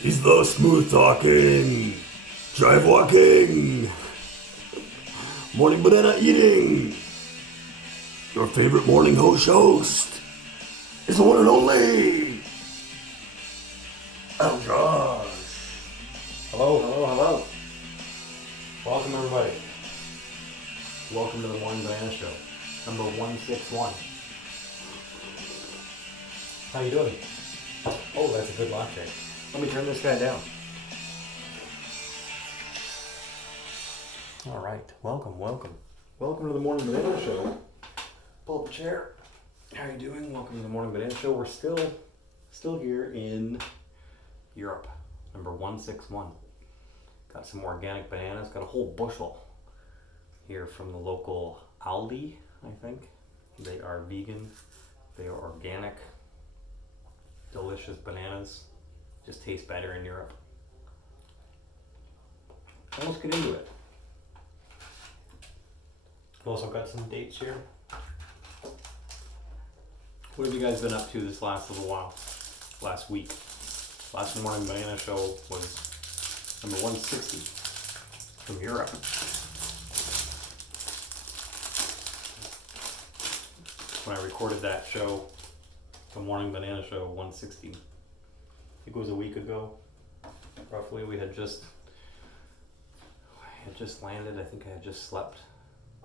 He's the smooth talking, drive walking, morning banana eating. Your favorite morning host is the one and only Al Josh. Hello. Welcome, everybody. Welcome to the Morning Banana Show, number 161. How you doing? Oh, that's a good latte. Let me turn this guy down. All right, welcome. Welcome to the Morning Banana Show. Pull up a chair. How you doing? Welcome to the Morning Banana Show. We're still here in Europe, number 161. Got some organic bananas. Got a whole bushel here from the local Aldi, I think. They are vegan. They are organic. Delicious bananas. Just taste better in Europe. So let's get into it. I've also got some dates here. What have you guys been up to this last little while? Last week? Last Morning Banana Show was number 160 from Europe. When I recorded that show, the Morning Banana Show 160, I think it was a week ago, roughly. I had just landed. I think I had just slept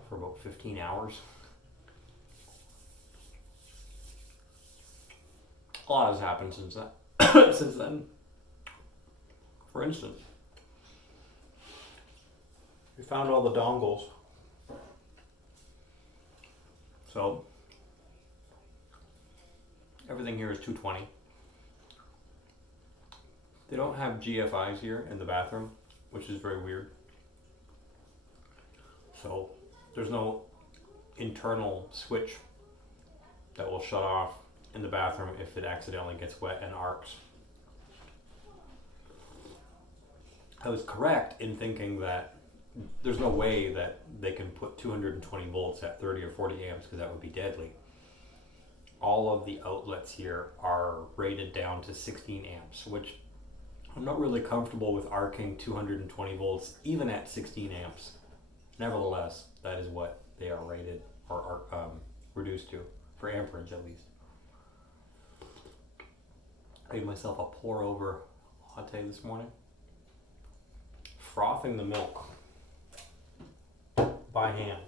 for about 15 hours. A lot has happened since that. Since then. For instance, we found all the dongles. So everything here is 220. They don't have GFIs here in the bathroom, which is very weird. So there's no internal switch that will shut off in the bathroom if it accidentally gets wet and arcs. I was correct in thinking that there's no way that they can put 220 volts at 30 or 40 amps because that would be deadly. All of the outlets here are rated down to 16 amps, which I'm not really comfortable with arcing 220 volts even at 16 amps. Nevertheless, that is what they are rated or are reduced to, for amperage at least. I made myself a pour over latte this morning. Frothing the milk by hand.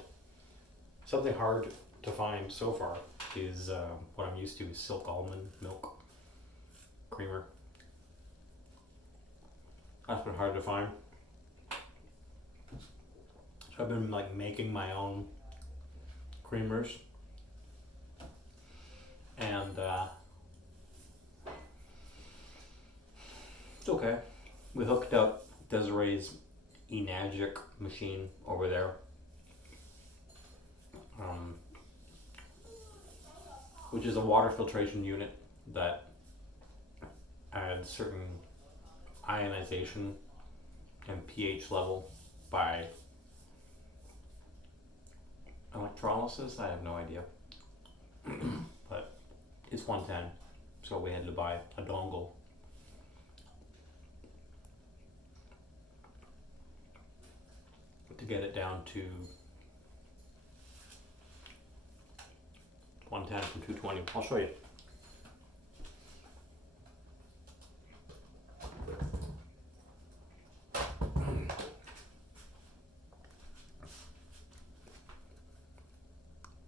Something hard to find so far is what I'm used to is silk almond milk creamer. That's been hard to find. So I've been making my own creamers, and it's okay. We hooked up Desiree's Enagic machine over there. Which is a water filtration unit that adds certain ionization and pH level by electrolysis. I have no idea. But it's 110, so we had to buy a dongle. To get it down to 110 from 220. I'll show you.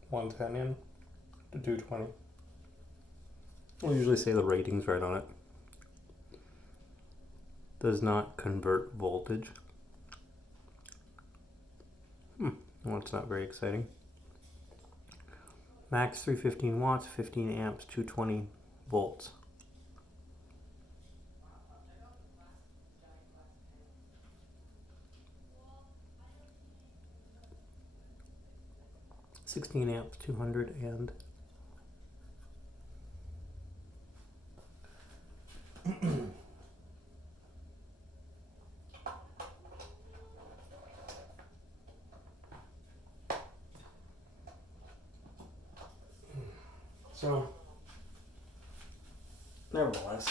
$110 in to 220. I'll usually say the rating's right on it. Does not convert voltage. Well, it's not very exciting. Max 315 watts, 15 amps, 220 volts. $16 amps, 200 and so nevertheless,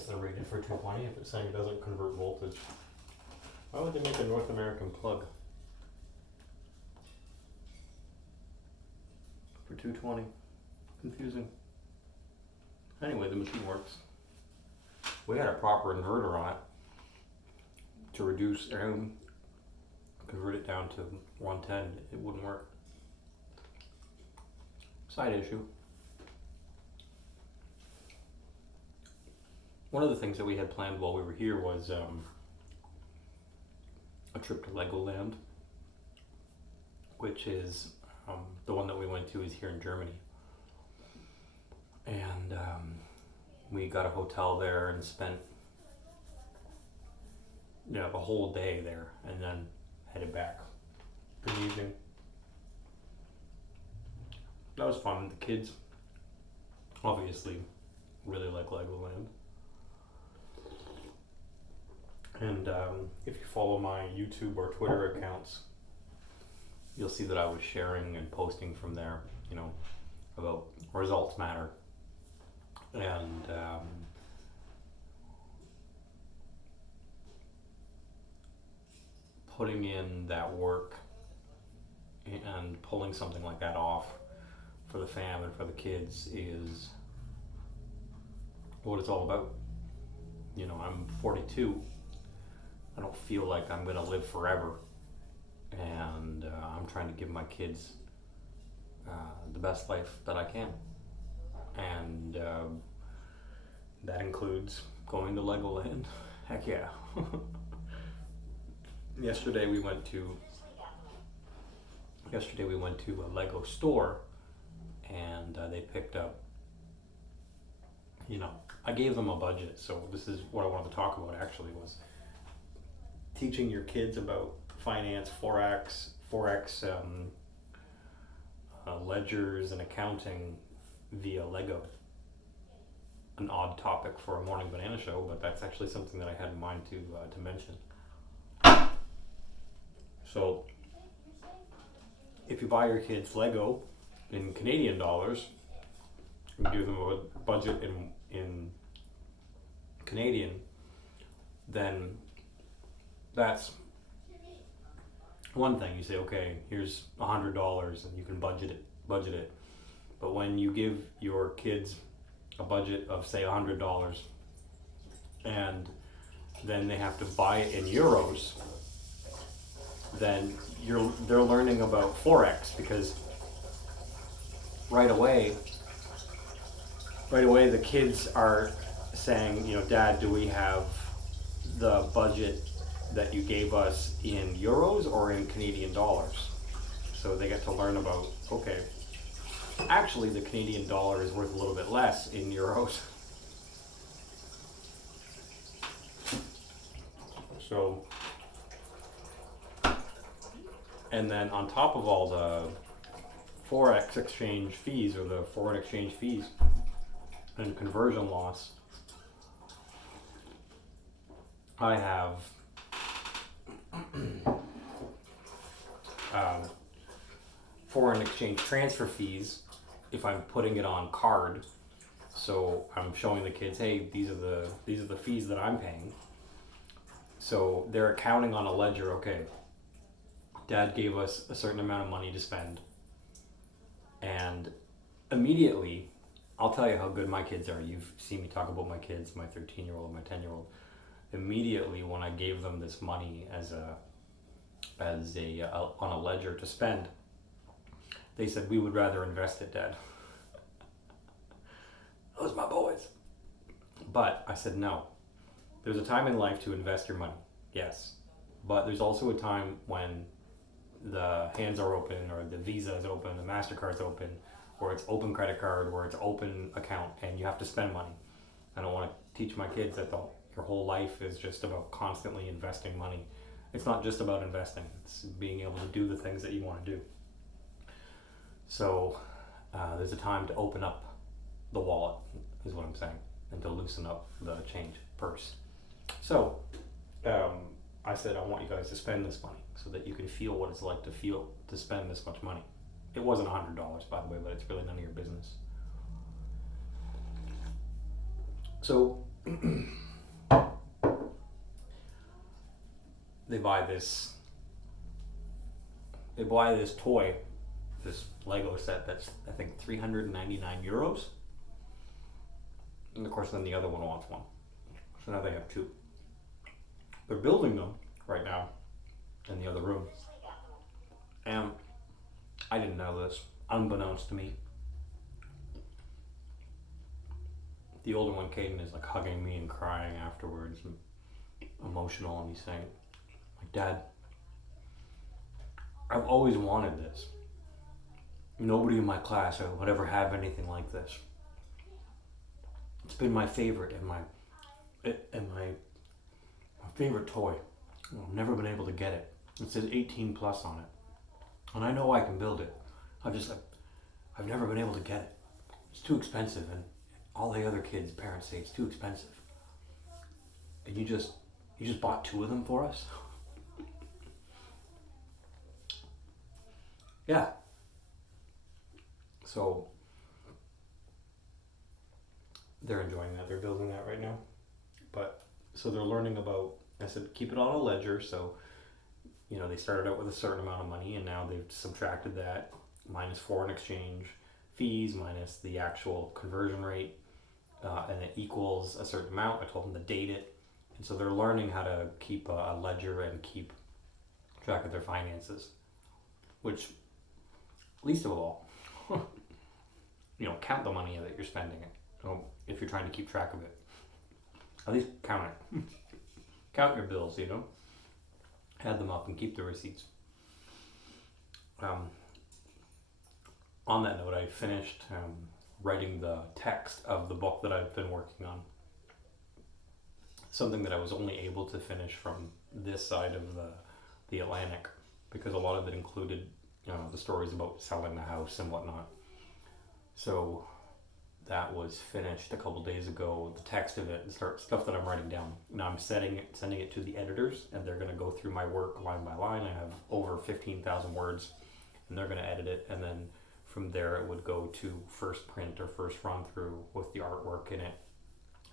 guess they're rated for 220 if it's saying it doesn't convert voltage. Why would they make a North American plug for 220? Confusing. Anyway, the machine works. We had a proper inverter on it to reduce and convert it down to 110. It wouldn't work. Side issue. One of the things that we had planned while we were here was a trip to Legoland, which is the one that we went to is here in Germany. And we got a hotel there and spent the whole day there, and then headed back in the evening. That was fun. The kids obviously really like Legoland. And if you follow my YouTube or Twitter accounts, you'll see that I was sharing and posting from there, about results matter. And putting in that work and pulling something like that off for the fam and for the kids is what it's all about. I'm 42. I don't feel like I'm gonna live forever, and I'm trying to give my kids the best life that I can, and that includes going to Legoland. Heck yeah. Yesterday we went to a Lego store, and they picked up, I gave them a budget, so this is what I wanted to talk about actually, was teaching your kids about finance, Forex, ledgers and accounting via Lego. An odd topic for a morning banana show, but that's actually something that I had in mind to mention. So, if you buy your kids Lego in Canadian dollars, and give them a budget in Canadian, then that's one thing. You say, okay, here's $100 and you can budget it. But when you give your kids a budget of say $100 and then they have to buy it in euros, then they're learning about Forex, because right away the kids are saying, Dad, do we have the budget that you gave us in euros or in Canadian dollars? So they get to learn about, okay, actually the Canadian dollar is worth a little bit less in euros. So, and then on top of all the Forex exchange fees, or the foreign exchange fees and conversion loss, I have foreign exchange transfer fees if I'm putting it on card. So I'm showing the kids, hey, these are the fees that I'm paying. So they're accounting on a ledger, okay, Dad gave us a certain amount of money to spend. And immediately, I'll tell you how good my kids are. You've seen me talk about my kids, my 13-year-old, my 10-year-old. Immediately when I gave them this money as on a ledger to spend, they said, we would rather invest it, Dad. Those are my boys. But I said, no. There's a time in life to invest your money, yes. But there's also a time when the hands are open, or the Visa is open, the MasterCard's open, or it's open credit card, or it's open account, and you have to spend money. I don't want to teach my kids that your whole life is just about constantly investing money. It's not just about investing, it's being able to do the things that you want to do. So there's a time to open up the wallet, is what I'm saying, and to loosen up the change purse. So I said, I want you guys to spend this money so that you can feel what it's like to spend this much money. It wasn't $100, by the way, but it's really none of your business. So they buy this toy, this Lego set that's I think 399 euros. And of course then the other one wants one. So now they have two. They're building them right now in the other room. And I didn't know this, unbeknownst to me. The older one, Caden, is like hugging me and crying afterwards and emotional, and he's saying, like, Dad, I've always wanted this. Nobody in my class would ever have anything like this. It's been my favorite and my favorite toy. I've never been able to get it. It says 18 plus on it. And I know I can build it. I've never been able to get it. It's too expensive, and all the other kids' parents say it's too expensive. And you just bought two of them for us? Yeah. So they're enjoying that. They're building that right now. But so they're learning about, I said, keep it on a ledger. So, you know, they started out with a certain amount of money, and now they've subtracted that minus foreign exchange fees, minus the actual conversion rate, and it equals a certain amount. I told them to date it. And so they're learning how to keep a ledger and keep track of their finances, which, least of all, you know, count the money that you're spending. So if you're trying to keep track of it, at least count it. Count your bills, you know, add them up and keep the receipts. On that note, I finished writing the text of the book that I've been working on. Something that I was only able to finish from this side of the Atlantic, because a lot of it included, you know, the stories about selling the house and whatnot. So that was finished a couple days ago, the text of it, and stuff that I'm writing down. Now I'm sending it to the editors, and they're going to go through my work line by line. I have over 15,000 words, and they're going to edit it, and then from there it would go to first print or first run through with the artwork in it.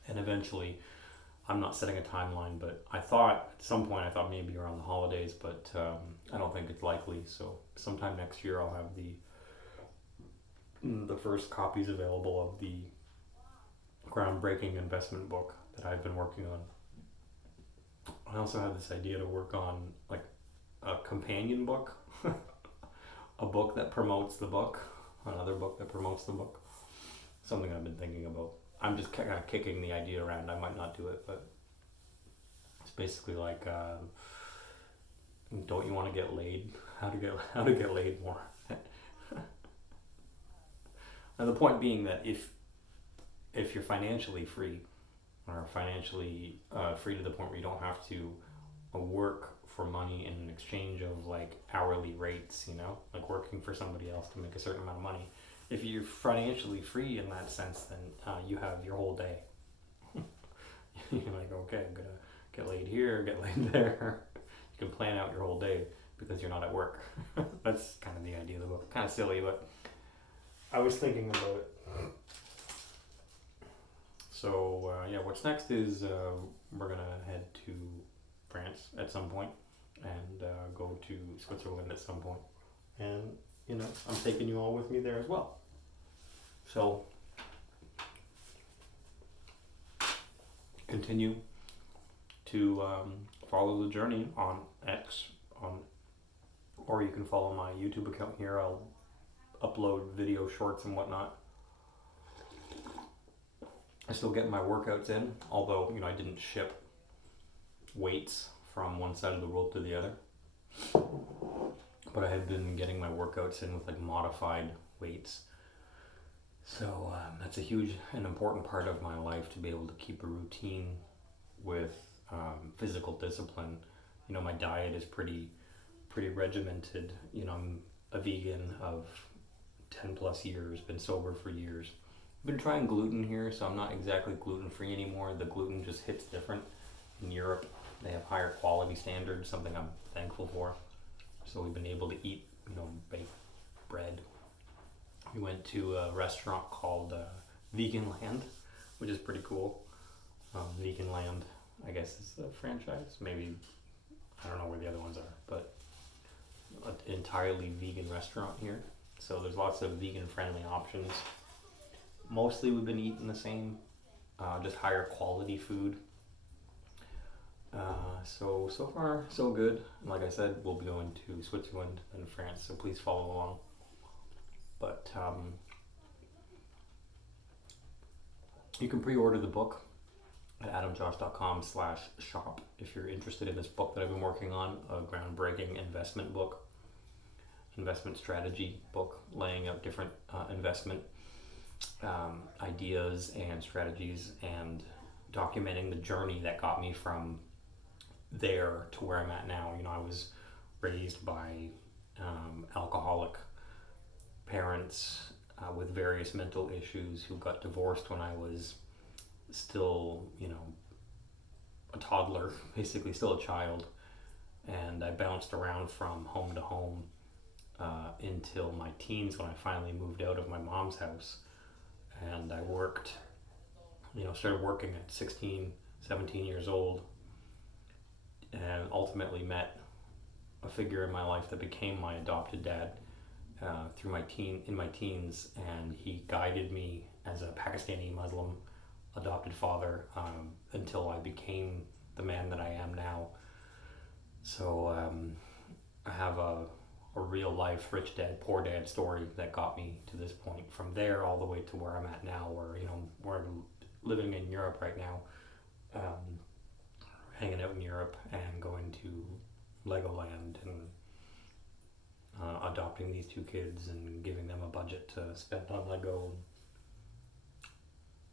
And eventually, I'm not setting a timeline, but I thought at some point, maybe around the holidays, but I don't think it's likely. So sometime next year I'll have the first copies available of the groundbreaking investment book that I've been working on. I also have this idea to work on like a companion book, a book that promotes the book, another book that promotes the book. Something I've been thinking about. I'm just kind of kicking the idea around. I might not do it, but it's basically like, don't you want to get laid? How to get laid more. And the point being that if you're financially free, or financially free to the point where you don't have to work for money in exchange of like hourly rates, you know, like working for somebody else to make a certain amount of money. If you're financially free in that sense, then you have your whole day. You're like, okay, I'm gonna get laid here, get laid there. You can plan out your whole day because you're not at work. That's kind of the idea of the book. Kind of silly, but I was thinking about it. So yeah, what's next is we're gonna head to France at some point and go to Switzerland at some point. And you know, I'm taking you all with me there as well. So continue to follow the journey on X, or you can follow my YouTube account here. I'll upload video shorts and whatnot. I still get my workouts in, although, you know, I didn't ship weights from one side of the world to the other. But I have been getting my workouts in with like modified weights. So that's a huge and important part of my life, to be able to keep a routine with physical discipline. You know, my diet is pretty regimented. You know, I'm a vegan of 10 plus years, been sober for years. I've been trying gluten here, so I'm not exactly gluten free anymore. The gluten just hits different. In Europe, they have higher quality standards, something I'm thankful for. So we've been able to eat, you know, baked bread. We went to a restaurant called Vegan Land, which is pretty cool. Vegan Land, I guess is the franchise. Maybe, I don't know where the other ones are, but an entirely vegan restaurant here. So there's lots of vegan friendly options. Mostly we've been eating the same, just higher quality food. So far so good. Like I said, we'll be going to Switzerland and France, so please follow along. But you can pre-order the book at adamjosh.com/shop if you're interested in this book that I've been working on, a groundbreaking investment book, investment strategy book, laying out different investment ideas and strategies and documenting the journey that got me from there to where I'm at now. You know, I was raised by alcoholic parents with various mental issues who got divorced when I was still, you know, a toddler, basically still a child. And I bounced around from home to home until my teens when I finally moved out of my mom's house. And I worked, you know, started working at 16, 17 years old, and ultimately met a figure in my life that became my adopted dad through in my teens, and he guided me as a Pakistani Muslim adopted father until I became the man that I am now. So I have a real life rich dad poor dad story that got me to this point. From there all the way to where I'm at now, where, you know, we're living in Europe right now, hanging out in Europe and going to Legoland and adopting these two kids and giving them a budget to spend on Lego.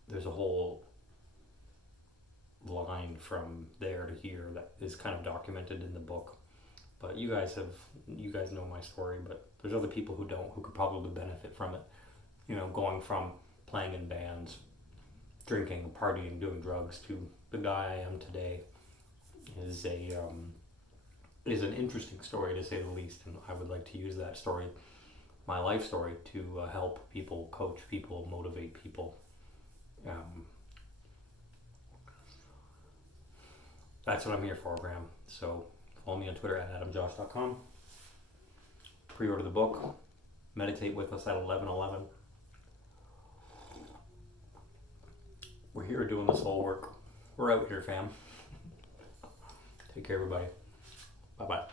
There's a whole line from there to here that is kind of documented in the book. But you guys know my story, but there's other people who don't, who could probably benefit from it. You know, going from playing in bands, drinking, partying, doing drugs to the guy I am today is an interesting story, to say the least. And I would like to use that story, my life story, to help people, coach people, motivate people. That's what I'm here for, Graham. So follow me on Twitter at adamjosh.com. Pre-order the book. Meditate with us at 11:11. We're here doing this whole work. We're out here, fam. Take care, everybody. Bye-bye.